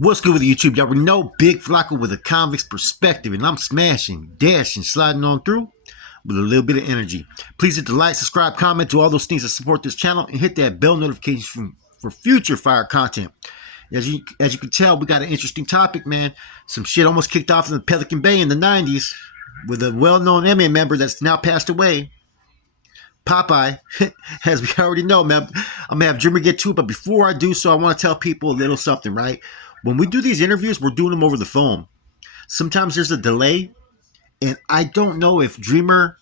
What's good with YouTube? Y'all already know Big Flocka with a convict's perspective, and I'm smashing, dashing, sliding on through with a little bit of energy. Please hit the like, subscribe, comment, do all those things to support this channel, and hit that bell notification for future fire content. As you can tell, we got an interesting topic, man. Some shit almost kicked off in the Pelican Bay in the 90s with a well-known MMA member that's now passed away. Popeye, as we already know, man. I'm gonna have Jimmy get to it, but before I do so, I want to tell people a little something, right? When we do these interviews, we're doing them over the phone. Sometimes there's a delay, and I don't know if Dreamer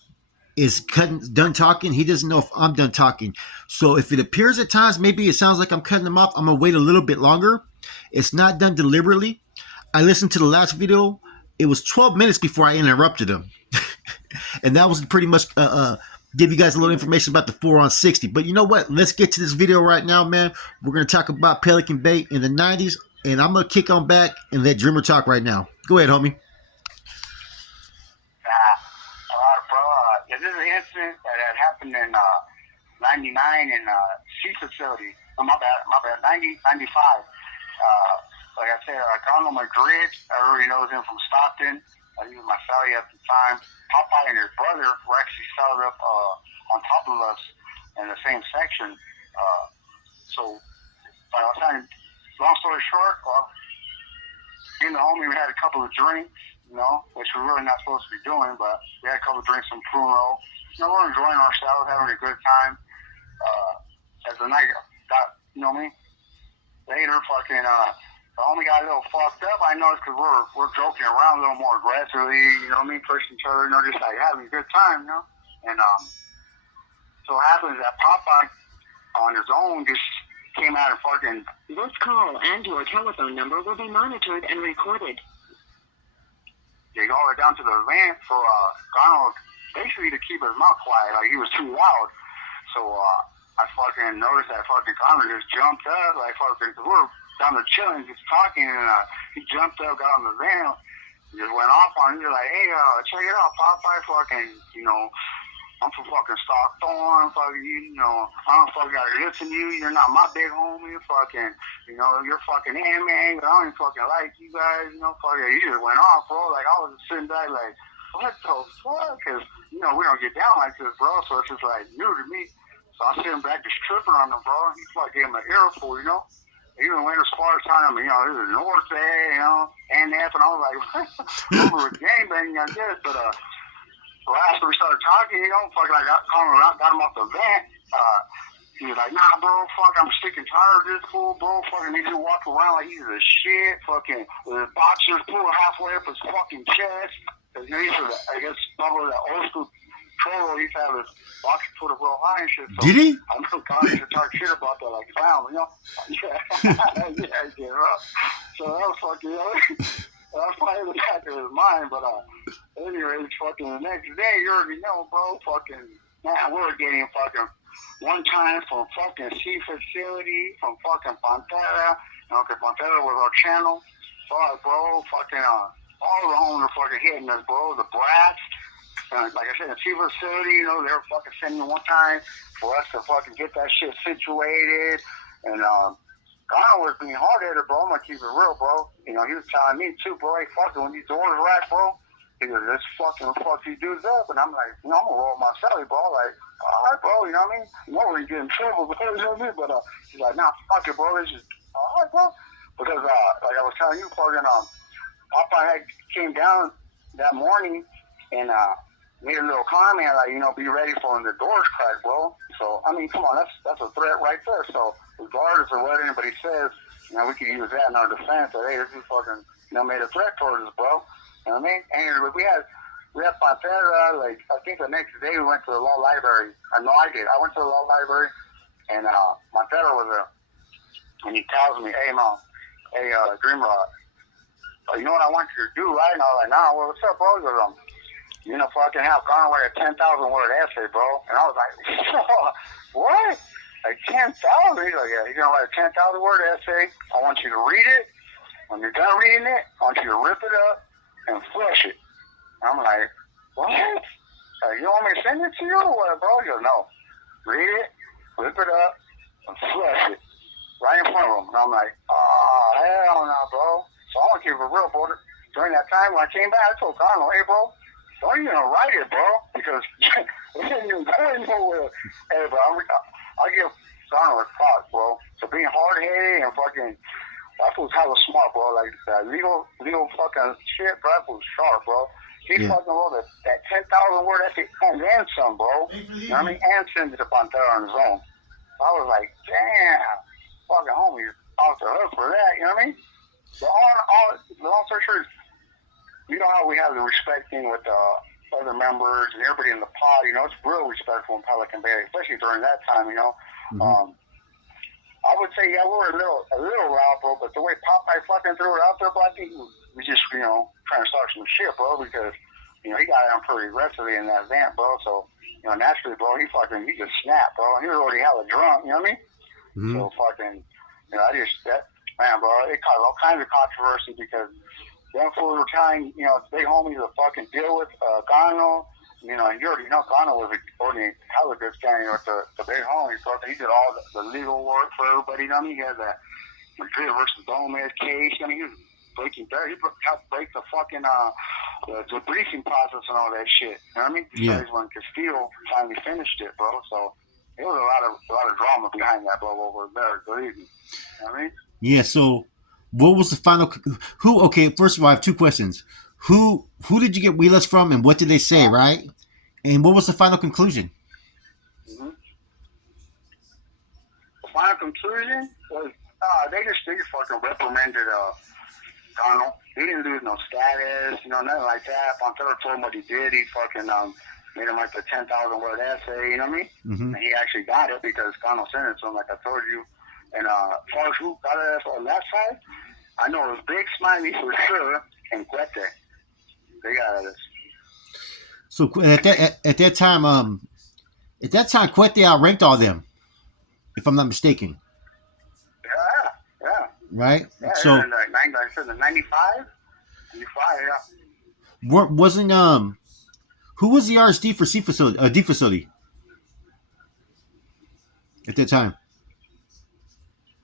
is done talking. He doesn't know if I'm done talking. So if it appears at times, maybe it sounds like I'm cutting him off, I'm gonna wait a little bit longer. It's not done deliberately. I listened to the last video. It was 12 minutes before I interrupted him. And that was pretty much give you guys a little information about the 4 on 60. But you know what? Let's get to this video right now, man. We're going to talk about Pelican Bay in the 90s. And I'm going to kick on back and let Dreamer talk right now. Go ahead, homie. Bro, this is an incident that had happened in 99 in C facility. Oh, my bad, 90, 95. Like I said, Carlo Madrid, everybody knows him from Stockton. He was my cellie at the time. Popeye and his brother were actually settled up on top of us in the same section. So, I was saying, long story short, me and the homie, we had a couple of drinks, which we're really not supposed to be doing, but we had a couple of drinks, some Pruno. We're enjoying ourselves, having a good time. As the night got, later, the homie got a little fucked up. I noticed because we're joking around a little more aggressively, pushing each other, just like having a good time, And so it happens that Popeye on his own just came out and fucking. This call and your telephone number will be monitored and recorded. They go down to the van for Donald, basically to keep his mouth quiet, like he was too loud. So I fucking noticed that fucking Connor just jumped up, like fucking, we're down there chilling, just talking, and he jumped up, got on the van, just went off on him. He's like, hey, check it out, Popeye, fucking, I'm from fucking Stockton, fucking, I don't fucking gotta listen to you, you're not my big homie, fucking, you're fucking man, but I don't even fucking like you guys, fucking, he just went off, bro. Like, I was just sitting back, like, what the fuck? Because, we don't get down like this, bro, so it's just, like, new to me. So I'm sitting back just tripping on him, bro. He like gave him an earful, Even went as far as telling him, this is North Bay, and F, and I was like, over a gangbang, I guess. But so after we started talking, fucking, I got him off the van. He was like, nah, bro, fuck, I'm sick and tired of this fool, bro. Fucking, he just walk around like he's a shit, fucking, with his boxers pulled halfway up his fucking chest. Cause, he used to, I guess, probably that old school Trollo, he used to have his boxer put up real high and shit. So Did he? I'm so conscious to talk shit about that, like clown, Yeah, bro. So that was fucking, that was probably in the back of his mind, but anyways, fucking the next day, you already know, bro, fucking, man, we were getting fucking one time from fucking C facility, from fucking Pantera, because Pantera was our channel. Fuck, bro, fucking, all the homies were fucking hitting us, bro, the brats. Like I said, the C facility, they were fucking sending one time for us to fucking get that shit situated. And Connor was being hard-headed, bro. I'm going to keep it real, bro. He was telling me, too, bro, hey, fucking, when these doors are at, bro, he goes, let's fucking fuck these dudes up. And I'm like, I'm going to roll my celly, bro. Like, all right, bro, you know what I mean? You know where you get in trouble, bro, you know what I mean? But he's like, nah, fuck it, bro. This is, all right, bro. Because, like I was telling you, fucking, Popeye came down that morning and, made a little comment like, be ready for when the doors crack, bro. So, I mean, come on, that's a threat right there. So, regardless of what anybody says, we can use that in our defense. That, hey, this is fucking, made a threat towards us, bro. You know what I mean? And we had Pantera, like, I think the next day we went to the law library. I know I did. I went to the law library, and Pantera was there. And he tells me, hey, Mom, hey, Dreamer, you know what I want you to do, right? And I was like, nah, well, what's up, bro? He goes, fucking have Connor write a 10,000 word essay, bro. And I was like, what? Like 10,000? He's like, yeah, he's going to write a 10,000 word essay. I want you to read it. When you're done reading it, I want you to rip it up and flush it. I'm like, what? Like, you want me to send it to you or what, bro? He goes, no. Read it, rip it up, and flush it. Right in front of him. And I'm like, oh, hell no, bro. you for real, bro. During that time when I came back, I told Donald, hey, bro, don't even write it, bro, because it ain't even going nowhere. Hey, bro, I'll give Donald a props, bro. So being hard-headed and fucking, that was hella smart, bro. Like, that legal fucking shit, bro, that was sharp, bro. He fucking wrote that 10,000 word essay and then some, bro. You know what I mean? And sent it to Pantera on his own. I was like, damn, fucking homie, off the hook for that, you know what I mean? But the long story short, you know how we have the respect thing with the other members and everybody in the pod, you know, it's real respectful in Pelican Bay, especially during that time, you know. Mm-hmm. I would say, yeah, we were a little loud, bro, but the way Popeye fucking threw it out there, bro, I think we just, you know, trying to start some shit, bro, because, you know, he got on pretty aggressively in that event, bro, so, you know, naturally, bro, he just snapped, bro. He was already hella drunk, you know what I mean? Mm-hmm. So fucking, you know, man, bro, it caused all kinds of controversy because them fools were telling, you know, big homies to fucking deal with Gano. You know, and you already know Gano was already hella good standing with the big homies, bro. He did all the legal work for everybody, you know what I mean? He had that Madrid versus Gomez case. I mean, he was breaking there. He helped break the fucking the briefing process and all that shit. You know what I mean? Yeah. Besides when Castillo finally finished it, bro. So there was a lot of drama behind that, bro, over there. Believe me. You know what I mean? Yeah. So, what was the final? Okay, first of all, I have two questions. Who did you get wheelers from, and what did they say, right? And what was the final conclusion? Mm-hmm. The final conclusion was they just fucking reprimanded Donald. He didn't lose no status, you know, nothing like that. Pantera told him what he did. He fucking made him like the 10,000 word essay, you know what I mean? Mm-hmm. And he actually got it because Donald sent it to him, like I told you. And as far as who got it on that side, I know it was Big Smiley for sure and Quete. They got it. So at that time, Quete outranked all them, if I'm not mistaken. Yeah. Right? Yeah, so in the 95, yeah. Wasn't who was the RSD for D facility at that time?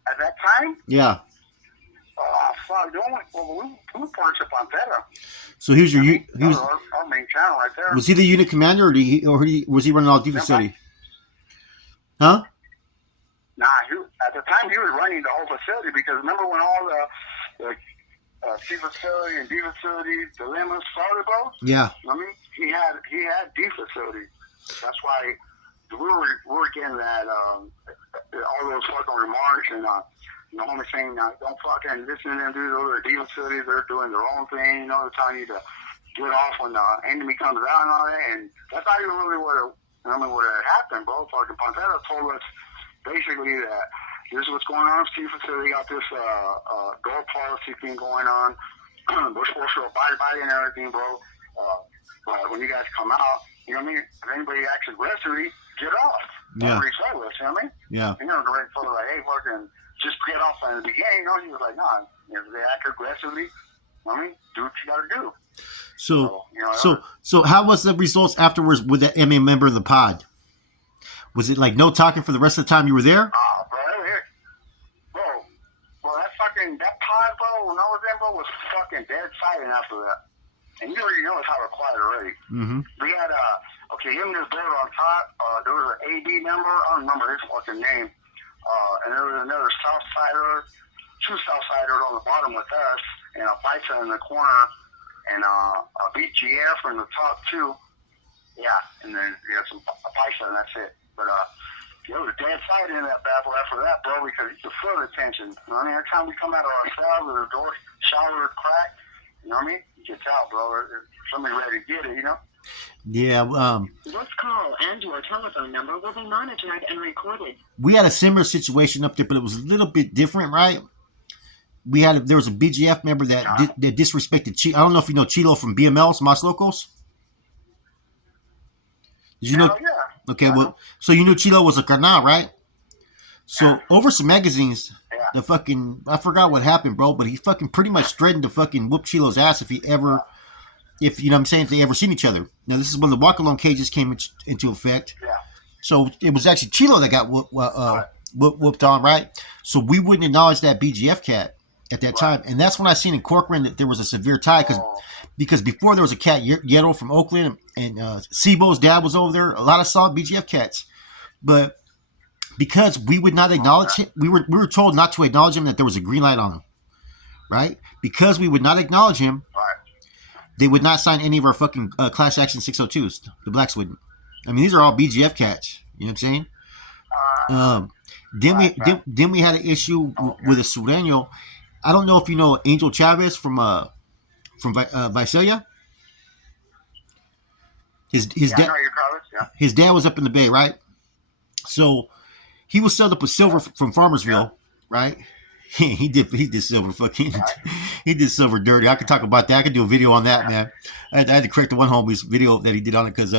At that time? Yeah. Fuck, we reported to Pantera. So he was your our main channel right there. Was he the unit commander, or was he running all D facility? Huh? Nah, at the time he was running the whole facility because remember when all the C facility and D facility dilemmas started, bro? Yeah. I mean, he had D facility. That's why we were getting that all those fucking remarks and you know, homie saying don't fucking listen to them dudes over at D facility. They're doing their own thing. You know, they're telling you to get off when the enemy comes out and all that. And that's not even really what had happened, bro. Fucking Pantera told us basically that this is what's going on. C facility got this gold policy thing going on. We're supposed to abide by it and everything, bro. But when you guys come out, you know what I mean? If anybody acts aggressively, get off. Yeah. Don't regardless, you know what I mean? Yeah. You know, the right fellow like, hey, fucking, just get off in the beginning. You know, he was like, nah, if they act aggressively, you know what I mean? Do what you gotta do. So how was the results afterwards with that MA member of the pod? Was it like no talking for the rest of the time you were there? Bro, that pod, bro, when I was there, bro, was fucking dead silent after that. And you already know it's how we're quiet already. Mm-hmm. We had, him and his brother on top. There was an AD member. I don't remember his fucking name. And there was another Southsider, two Southsiders on the bottom with us, and a Bison in the corner, and a BGF in the top two. Yeah, and then you had a Bison, and that's it. But it was dead silent in that battle after that, bro, because you could feel the tension. You know what I mean? Every time we come out of our cell, the door shower would crack. You know what I mean? You can tell, bro. Somebody ready to get it, you know? Yeah. This call and your telephone number will be monitored and recorded. We had a similar situation up there, but it was a little bit different, right? There was a BGF member that disrespected Chilo. I don't know if you know Chilo from BMLs, Mas Locos. Did you know? Yeah. Okay, well, so you knew Chilo was a carnal, right? So over some magazines, I forgot what happened, bro, but he fucking pretty much threatened to fucking whoop Chilo's ass if you know what I'm saying, if they ever seen each other. Now, this is when the walk-alone cages came into effect. Yeah. So it was actually Chilo that got whooped on, right? So we wouldn't acknowledge that BGF cat at that time, and that's when I seen in Corcoran that there was a severe tie because before there was a cat Yetto from Oakland and Sibo's dad was over there. A lot of solid BGF cats, but because we would not acknowledge him, we were told not to acknowledge him that there was a green light on him, right? Because we would not acknowledge him, they would not sign any of our fucking class action 602s. The blacks wouldn't. I mean, these are all BGF cats. You know what I'm saying? Then we had an issue with a Sureño. I don't know if you know Angel Chavez from Visalia. His dad was up in the Bay, right? So he was set up with silver from Farmersville, right? He did silver fucking he did silver dirty. I could talk about that. I could do a video on that, man. I had to correct the one homie's video that he did on it because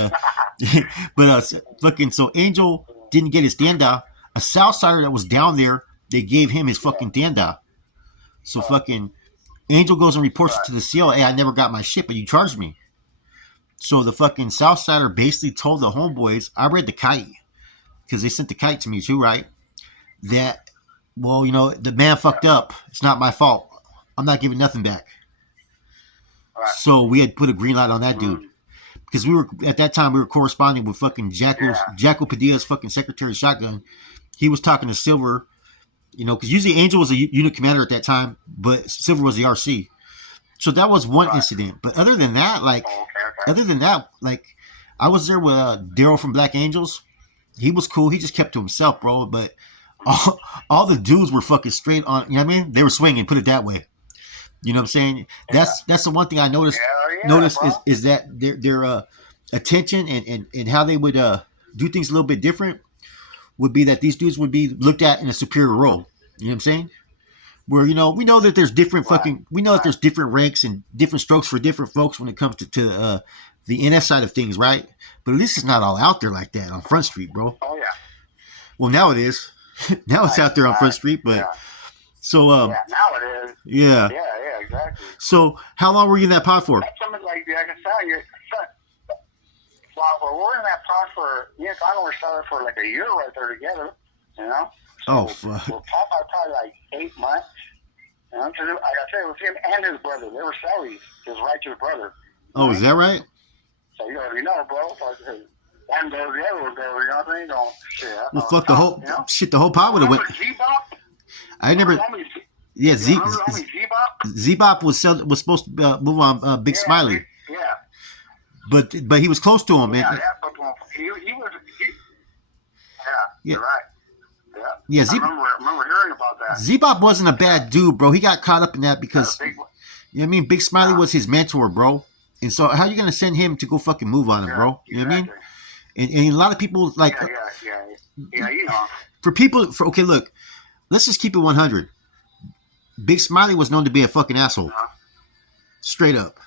fucking so Angel didn't get his danda. A Southsider that was down there, they gave him his fucking danda. So fucking Angel goes and reports it to the CO. Hey, I never got my shit, but you charged me. So the fucking Southsider basically told the homeboys, I read the kite because they sent the kite to me too, right? That, well, you know, the man fucked up. It's not my fault. I'm not giving nothing back. So we had put a green light on that dude. Because we were, at that time, we were corresponding with fucking Jacko Padilla's fucking secretary shotgun. He was talking to Silver, you know, because usually Angel was a unit commander at that time, but Silver was the RC. So that was one incident. But other than that, I was there with Daryl from Black Angels. He was cool. He just kept to himself, bro. But all the dudes were fucking straight on. You know what I mean? They were swinging. Put it that way. You know what I'm saying? That's the one thing I noticed. Is that their attention and how they would do things a little bit different would be that these dudes would be looked at in a superior role. You know what I'm saying? Where, you know, we know that there's different that there's different ranks and different strokes for different folks when it comes to the NF side of things, right? But at least it's not all out there like that on Front Street, bro. Oh, yeah. Well, now it is. Now it's out there on Front Street, but so now it is. Yeah, exactly. So how long were you in that pod for? That's something like I can tell you. Well, we're in that pod for I know we're started for like a year right there together. You know. So fuck. We're probably like 8 months. You know, like I said, it was him and his brother. They were Sally's, his righteous brother. Oh, is that right? So you already know, bro. One goes, the other will go. You know what I mean? Don't shit. Well, fuck the whole shit. The whole pod would have went. I never. Yeah, Z-Bop was supposed to move on Big Smiley. Yeah. But he was close to him, man. Yeah, but he was. You're right. Yeah, I remember hearing about that. Z-Bop wasn't a bad dude, bro. He got caught up in that because, you know what I mean? Big Smiley was his mentor, bro. And so how are you going to send him to go fucking move on him, bro? You know what I mean? And a lot of people, like... Yeah, you know. Okay, look. Let's just keep it 100. Big Smiley was known to be a fucking asshole. Straight up.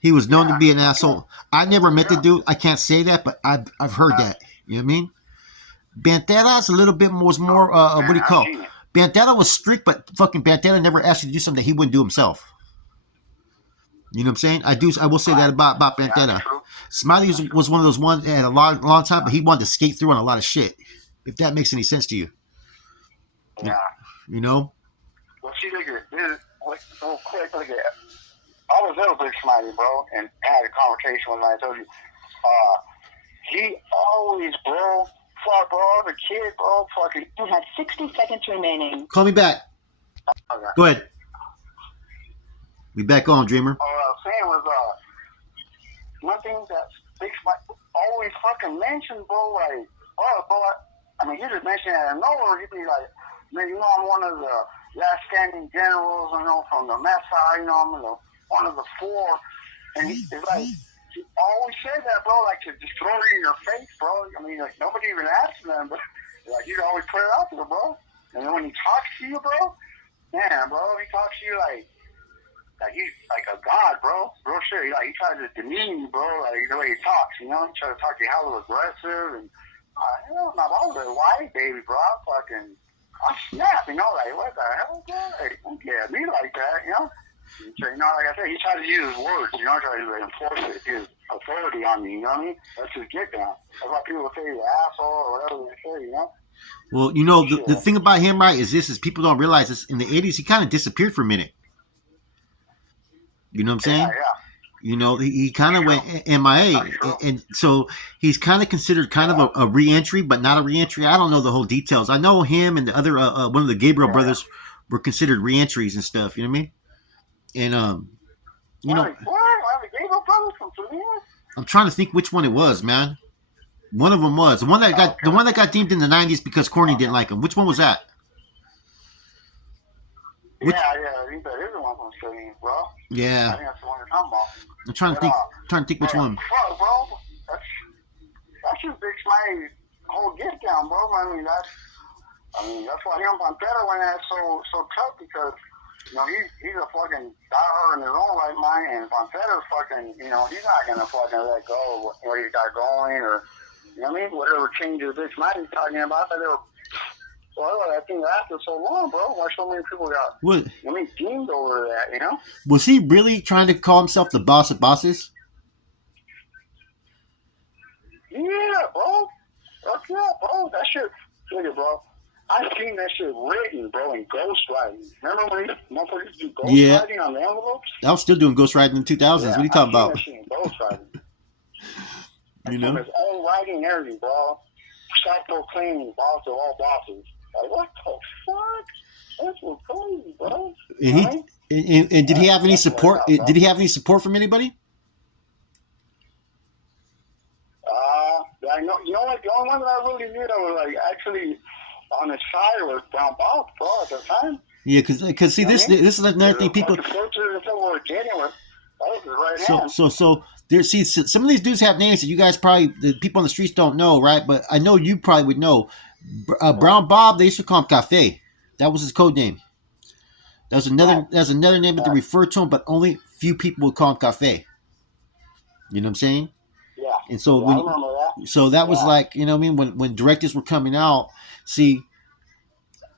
He was known to be an asshole. I never met the dude. I can't say that, but I've heard that. You know what I mean? Bantera's a little bit more, what do you call it? Bantera was strict, but fucking Bantera never asked you to do something that he wouldn't do himself. You know what I'm saying? I will say that about Bantera. Smiley was one of those ones that had a long time, but he wanted to skate through on a lot of shit. If that makes any sense to you. Yeah. You know? Well, see, look at this. Real quick, look at it. I was there with Big Smiley, bro, and had a conversation with him. I told you, he always, bro, fuck, bro, the kid, bro, fucking. You have 60 seconds remaining. Call me back. Okay. Go ahead. We back on, Dreamer. All I was saying was, one thing that Big Smiley always fucking mentioned, bro, like, I mean, he just mentioned it out of nowhere. He'd be like, man, you know, I'm one of the last standing generals, you know, from the mess side, you know, I'm one of the four. And he's like, he always said that, bro, like to just throw it in your face, bro. I mean, like, nobody even asked him, but like, he'd always put it out there, bro. And then when he talks to you, bro, man, bro, he talks to you like he's like a god, bro. Real shit. He tries to demean you, bro, like the way he talks, you know? He tries to talk to you hella aggressive and, you know, I was a white baby, bro. I snap, you know, like, what the hell, bro? Like, don't get at me like that, you know? So, you know, like I said, he tries to use his words, you know, try to enforce his authority on you, you know what I mean? That's his get down. That's why people say you're an asshole or whatever they say, you know? Well, the thing about him, right, is people don't realize this. In the 80s, he kind of disappeared for a minute. You know what I'm saying? He kind of went MIA, and so he's kind of considered kind of a re-entry, but not a re-entry. I don't know the whole details. I know him and the other one of the Gabriel brothers were considered re-entries and stuff. You know what I mean? And I'm trying to think which one it was, man. One of them was the one that got deemed in the 90s because Corny didn't like him. Which one was that? Yeah, I think that is the one from Studying, bro. Yeah. I think that's the one you're talking about. I'm trying to think which one. Fuck, bro. That's just Big Smiley's whole get down, bro. I mean, that's why him and Pantera went at so tough because, he's a fucking diehard in his own right mind, and Pantera's fucking, he's not gonna fucking let go of where he got going or, whatever changes Big Smiley's talking about. That they were. Well, I think after so long, bro, why so many people got deemed over that, Was he really trying to call himself the boss of bosses? Yeah, bro. Fuck yeah, bro. That shit, look at bro. I've seen that shit written, bro, in ghostwriting. Remember when motherfuckers used to do ghostwriting on the envelopes? I was still doing ghostwriting in the 2000s. What are you talking about? I've seen that shit in ghostwriting. From his own writing and everything, bro. Self-proclaiming boss of all bosses. Like, what the fuck? That's what's crazy, bro. And did he have any support? Did he have any support from anybody? I know. You know what? The only one that I really knew that was like actually on his side was Brown Bob, bro, at the time. Yeah, because see, this is another thing people. So there. See, some of these dudes have names that you guys the people on the streets don't know, right? But I know you probably would know. Brown Bob, they used to call him Cafe. That was his code name. That's another name that they refer to him, but only few people would call him Cafe. You know what I'm saying? Yeah. And so I remember that. So that was like, you know what I mean, when directives were coming out. See,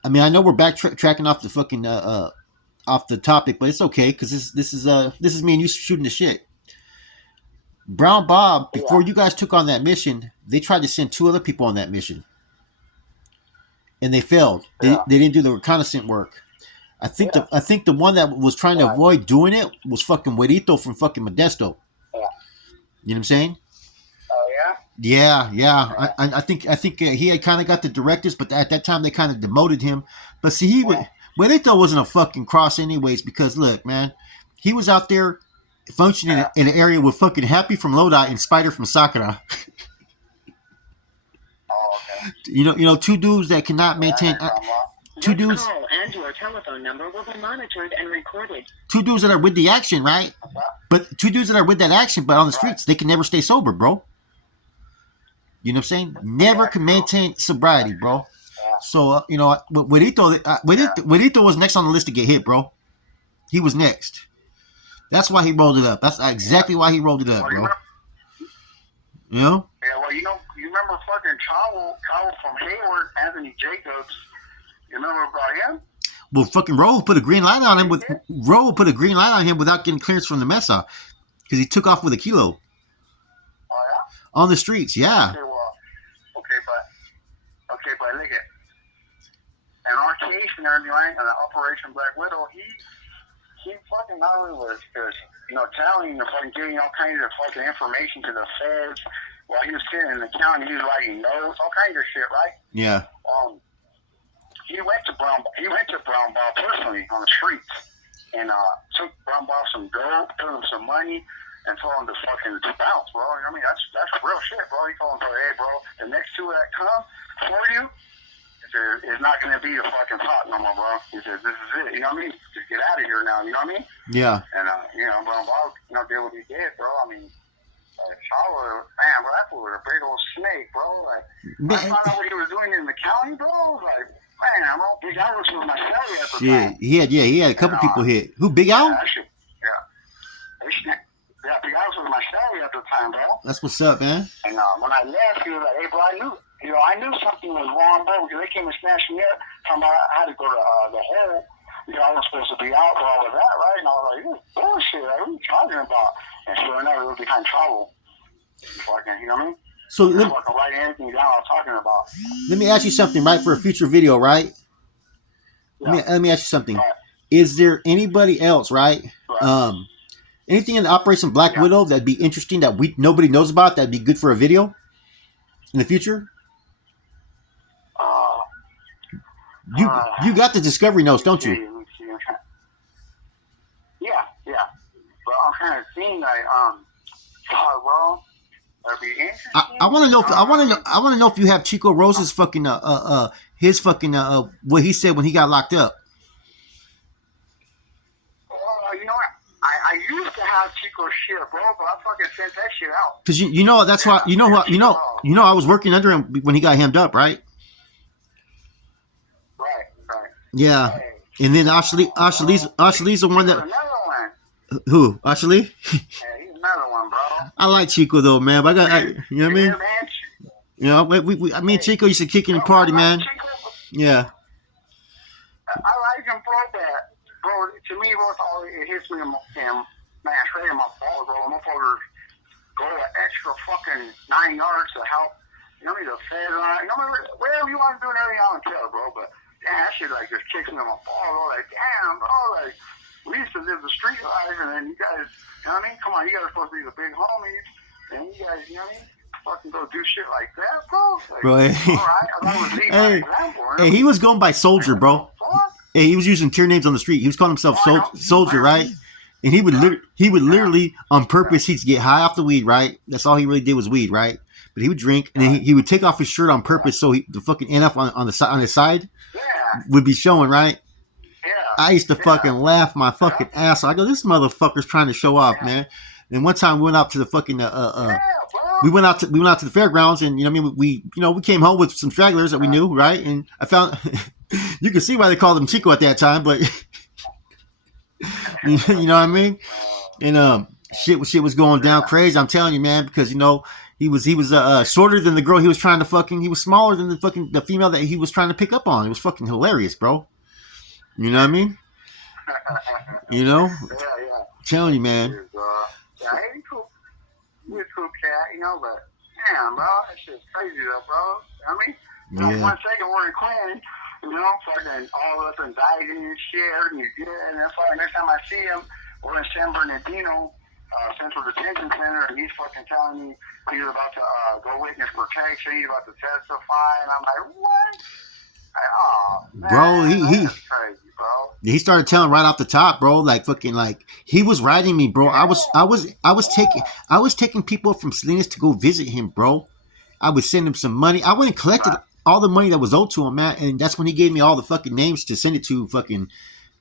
I mean, I know we're backtracking off the fucking off the topic, but it's okay because this is me and you shooting the shit. Brown Bob, before you guys took on that mission, they tried to send 2 other people on that mission. And they failed. They didn't do the reconnaissance work. I think the one that was trying to avoid doing it was fucking Huerito from fucking Modesto. Yeah. You know what I'm saying? Oh yeah. Yeah. I think he had kind of got the directives, but at that time they kind of demoted him. But see, Huerito wasn't a fucking cross anyways because look, man, he was out there functioning in an area with fucking Happy from Lodi and Spider from Sakura. You know, 2 dudes that cannot maintain. 2 dudes. Call and your telephone number will be monitored and recorded. 2 dudes that are with the action, right? But 2 dudes that are with that action, but on the streets, they can never stay sober, bro. You know what I'm saying? Never can maintain sobriety, bro. So Huerito was next on the list to get hit, bro. He was next. That's why he rolled it up. That's exactly why he rolled it up, bro. You know? Yeah, well, you remember fucking Chavez from Hayward, Anthony Jacobs. You remember about him? Well, fucking Roe put a green light on him without getting clearance from the Mesa because he took off with a kilo. Oh yeah. On the streets, yeah. Okay, but look at in our case and everything, right? And Operation Black Widow, he fucking not only was telling the fucking giving all kinds of fucking information to the feds while he was sitting in the county, he was writing notes, all kinds of shit, right? Yeah. He went to Brown Bob personally on the streets and took Brown Bob some dope, gave him some money, and told him to fucking bounce, bro. I mean, that's real shit, bro. He told him, hey, bro, the next 2 that come for you, it's not going to be a fucking pot no more, bro. He says, this is it. You know what I mean? Just get out of here now. You know what I mean? Yeah. And, Brown Bob, did what he did, bro. I mean, Chavez, man, bro, that was a big old snake, bro. Like, I found out what he was doing in the county, bro. I was like, man, bro, Big Al was with my celly at the time. He had a couple people hit. Who, Big Al? Yeah, Big Al was with my celly at the time, bro. That's what's up, man. And when I left, he was like, hey, bro, I knew something was wrong, bro, because they came and snatched me up. Talking about I had to go to the hole. I was supposed to be out for all of that, right? And I was like, this is bullshit. Like, what are you talking about? And sure enough, it was behind trouble. Fucking, you know what I mean? So I'm just fucking writing anything down I was talking about. let me ask you something, right? For a future video, right? Yeah. Let me ask you something. Right. Is there anybody else, right? Right. Anything in the Operation Black Widow that'd be interesting that nobody knows about that'd be good for a video in the future? You got the Discovery Notes, don't you? Yeah, yeah. But I'm kind of seeing like well, that'd be interesting. I want to know. I want to know if you have Chico Rose's fucking his fucking what he said when he got locked up. You know what? I used to have Chico shit, bro, but I fucking sent that shit out. Cause you know that's why you know I was working under him when he got hemmed up, right? Right. Yeah, and then Ashley's the one that who Ashley? Yeah, he's another one, bro. I like Chico though, man. But you know what I mean? You know, me and Chico used to kick in the party, man. Yeah. I like him, bro, to me, bro, it hits me in man, straight in my balls, bro. Motherfuckers go an extra fucking 9 yards to help, you know, the fed on, you know, whatever you want to do and everything, I don't care, bro, but, damn, that shit, like, just kicks me in my balls, bro, like, damn, bro, like, we used to live the street life, and then you guys, you know what I mean? Come on, you guys are supposed to be the big homies, and you guys, you know what I mean? Fucking go do shit like that, bro. Like, bro, hey. All right, I was hey, he was going by Soldier, bro. Hey, he was using tier names on the street. He was calling himself Soldier, right? And he would literally on purpose he'd get high off the weed, right? That's all he really did was weed, right? But he would drink and then he would take off his shirt on purpose so the fucking NF on his side would be showing, right? I used to fucking laugh my fucking ass off. I go, this motherfucker's trying to show off, man. And one time we went out to the fucking we went out to the fairgrounds, and you know, I mean, we came home with some stragglers that we knew, right? And I found you can see why they called him Chico at that time, but you know what I mean? And shit was going down crazy. I'm telling you, man, because you know he was shorter than the girl he was trying to fucking. He was smaller than the female that he was trying to pick up on. It was fucking hilarious, bro. You know what I mean? You know? Yeah. I'm telling you, man. Yeah, he's cool. He's a cool cat, you know, but damn, bro, that shit's crazy though, bro. I mean, you know, 1 second we're in Quinn, you know, fucking all of us indicted and shit, and you good, and then fucking next time I see him, we're in San Bernardino, Central Detention Center, and he's fucking telling me he's about to go witness protection, he's about to testify, and I'm like, what? Oh, man, bro, that's crazy, bro. He started telling right off the top, bro. Like fucking, like he was writing me, bro. I was taking people from Salinas to go visit him, bro. I would send him some money. I went and collected all the money that was owed to him, man. And that's when he gave me all the fucking names to send it to, fucking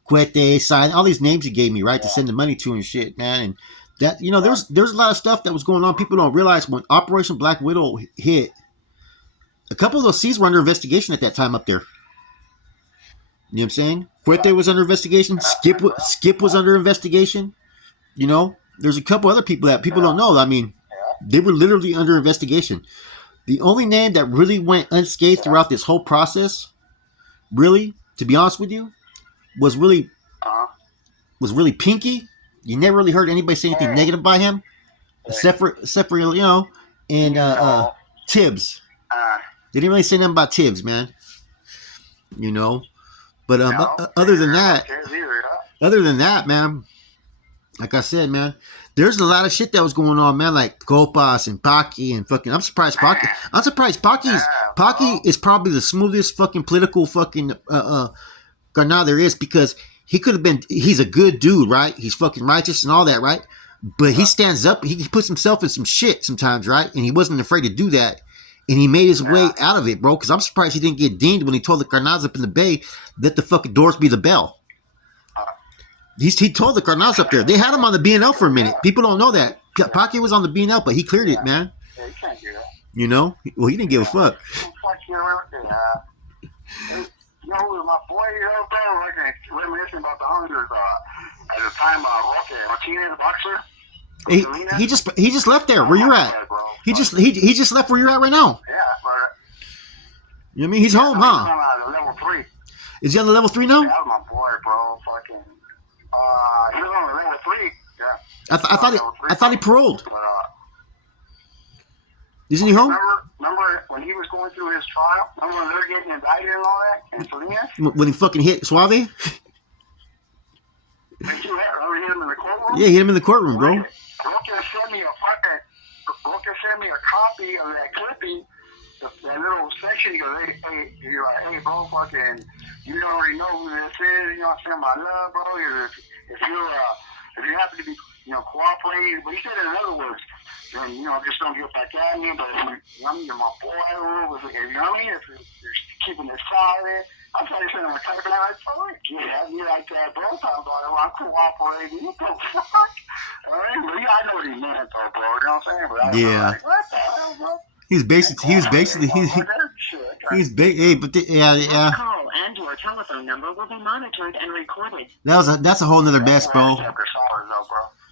Cuete, Sign, all these names he gave me, right, to send the money to and shit, man. And that, you know, there's a lot of stuff that was going on. People don't realize when Operation Black Widow hit. A couple of those C's were under investigation at that time up there. You know what I'm saying? Cuete was under investigation. Skip was under investigation. You know, there's a couple other people that people don't know. I mean, they were literally under investigation. The only name that really went unscathed throughout this whole process, really, to be honest with you, was really Pinky. You never really heard anybody say anything negative by him, except for you know, and Tibbs. They didn't really say nothing about Tibbs, man. You know, but other than that, man, like I said, man, there's a lot of shit that was going on, man. Like Copas and Paki and fucking. I'm surprised Paki is probably the smoothest fucking political fucking Garnal there is, because he could have been. He's a good dude, right? He's fucking righteous and all that, right? But he stands up. He puts himself in some shit sometimes, right? And he wasn't afraid to do that. And he made his way out of it, bro. Because I'm surprised he didn't get deemed when he told the Carnals up in the bay that the fucking doors be the bell. He told the Carnals up there. They had him on the BNL for a minute. People don't know that. Paki was on the BNL, but he cleared it, man. Yeah, you can't do that. You know? Well, he didn't give a fuck. You know, my boy, bro, like reminiscing about the hunters at the time, Roque Martinez, the boxer. He just left there where you're at. He just left where you're at right now. Yeah, bro. You know what I mean? He's home, huh? He's on level 3. Is he on the level 3 now? Yeah, that was my boy, bro. Fucking. He was on level 3. Yeah. I thought he paroled. But, Isn't he home? Remember when he was going through his trial? Remember when they're getting indicted and all that? And Salinas? When he fucking hit Suave? Did you ever hit him in the courtroom? Yeah, he hit him in the courtroom, bro. Roker sent me a copy of that clipping. That little section, he goes, you're like, hey, bro, fucking, you already know who this is, you know what I'm saying, my love, bro, if you happen to be, cooperating, but he said it in other words, then, just don't get back at me, but if you're my boy, you know what I mean, if you're keeping it solid, I'm trying to send him a type, and I'm like, fuck, yeah, you like that, bro, I'm cooperating, what the fuck? All right, well, I know what he meant, though, bro, you know what I'm saying, but I was like, what the hell, bro? He was basically, Call and your telephone number will be monitored and recorded. That's a whole nother mess, bro.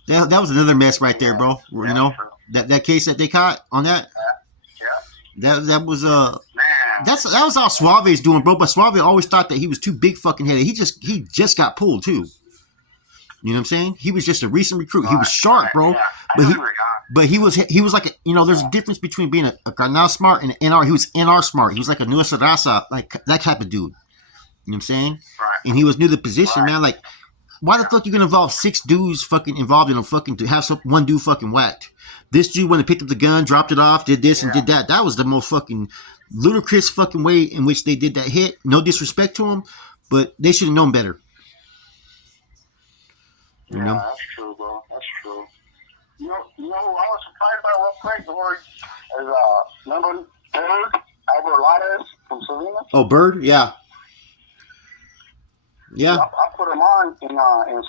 That was another mess right there, bro. You know, that case that they caught on that. That was that was all Suave's doing, bro. But Suave always thought that he was too big fucking headed. He just got pulled too. You know what I'm saying? He was just a recent recruit. He was sharp, bro. But he was like there's a difference between being a Carnal smart and an NR. He was NR smart. He was like a Nuestra, like that type of dude. You know what I'm saying? Right. And he was new to the position, man. Like, why the fuck you gonna involve 6 dudes fucking involved in a fucking to have one dude fucking whacked? This dude went and picked up the gun, dropped it off, did this and did that. That was the most fucking ludicrous fucking way in which they did that hit. No disrespect to him, but they should have known better. You know? That's true, bro. That's true. You know who I was surprised by real quick, George, is remember Bird, Alvarez from Salinas? Oh, Bird? Yeah. Yeah. I put him on in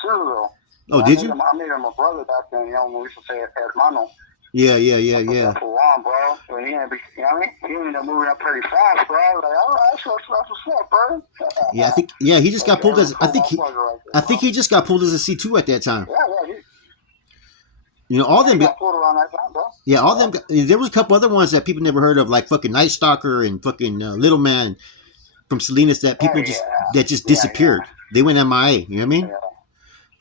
Cedarville. Oh, did you? I made him a brother back then, when we used to say hermano. Yeah. That fool on, bro. And he ended up moving up pretty fast, bro. I was like, all right, that's what's up, bro. Yeah, he just got pulled as I think he just got pulled as a C2 at that time. Yeah. All them got pulled around that time, bro. Yeah, all them. There was a couple other ones that people never heard of, like fucking Night Stalker and fucking Little Man from Salinas that people just disappeared. They went MIA. You know what I mean?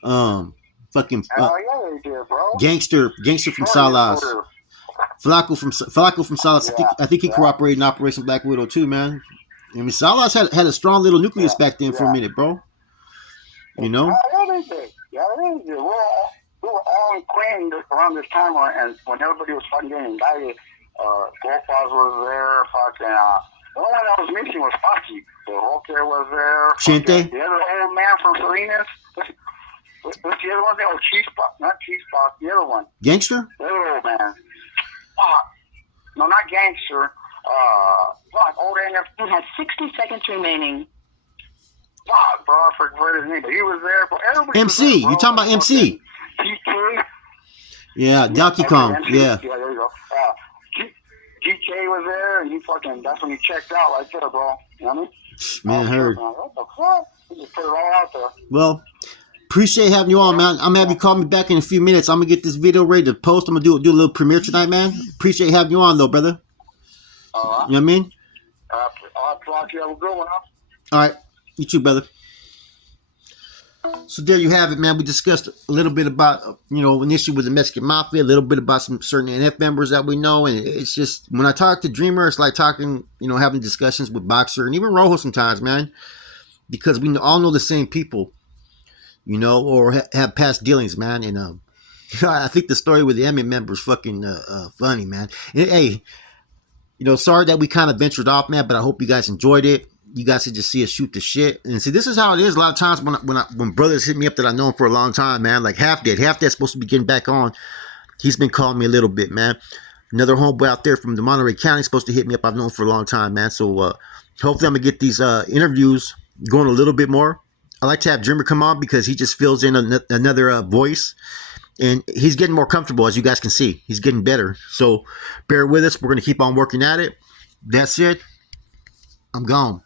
Yeah. Fucking they did, bro. Gangster from Salas. Flaco from Salas. I think he cooperated in Operation Black Widow too, man. I mean, Salas had a strong little nucleus back then for a minute, bro. You know? Yeah, they did. We were all in Queen around this time, and when everybody was fucking getting indicted, Goldfaz was there, fucking, the only one that was missing was Foxy. The Roker was there. Chente? The other old man from Salinas. What's the other one there? Oh, not Chief Spock, the other one. Gangster? The other old man. No, not Gangster. Old NF. You have 60 seconds remaining. Bro, I forgot his name, but he was there. Everybody MC, was there, you talking about MC? GK. Yeah, Donkey Kong. Yeah, there you go. GK was there, and that's when he checked out right there, bro. You know what I mean? Man, I heard. What the fuck? He just put it all out there. Well, appreciate having you on, man. I'm gonna have you call me back in a few minutes. I'm gonna get this video ready to post. I'm gonna do a little premiere tonight, man. Appreciate having you on, though, brother. You know what I mean? I'll talk to you. Have a good one, huh? All right. You too, brother. So there you have it, man. We discussed a little bit about, an issue with the Mexican Mafia, a little bit about some certain NF members that we know. And it's just, when I talk to Dreamer, it's like talking, having discussions with Boxer and even Rojo sometimes, man. Because we all know the same people, or have past dealings, man. And I think the story with the Emmett member is fucking funny, man. And, hey, sorry that we kind of ventured off, man, but I hope you guys enjoyed it. You guys should just see us shoot the shit. And see, this is how it is a lot of times when brothers hit me up that I know him for a long time, man. Like Half Dead's supposed to be getting back on. He's been calling me a little bit, man. Another homeboy out there from the Monterey County is supposed to hit me up. I've known him for a long time, man. So hopefully I'm going to get these interviews going a little bit more. I like to have Dreamer come on because he just fills in another voice. And he's getting more comfortable, as you guys can see. He's getting better. So bear with us. We're going to keep on working at it. That's it. I'm gone.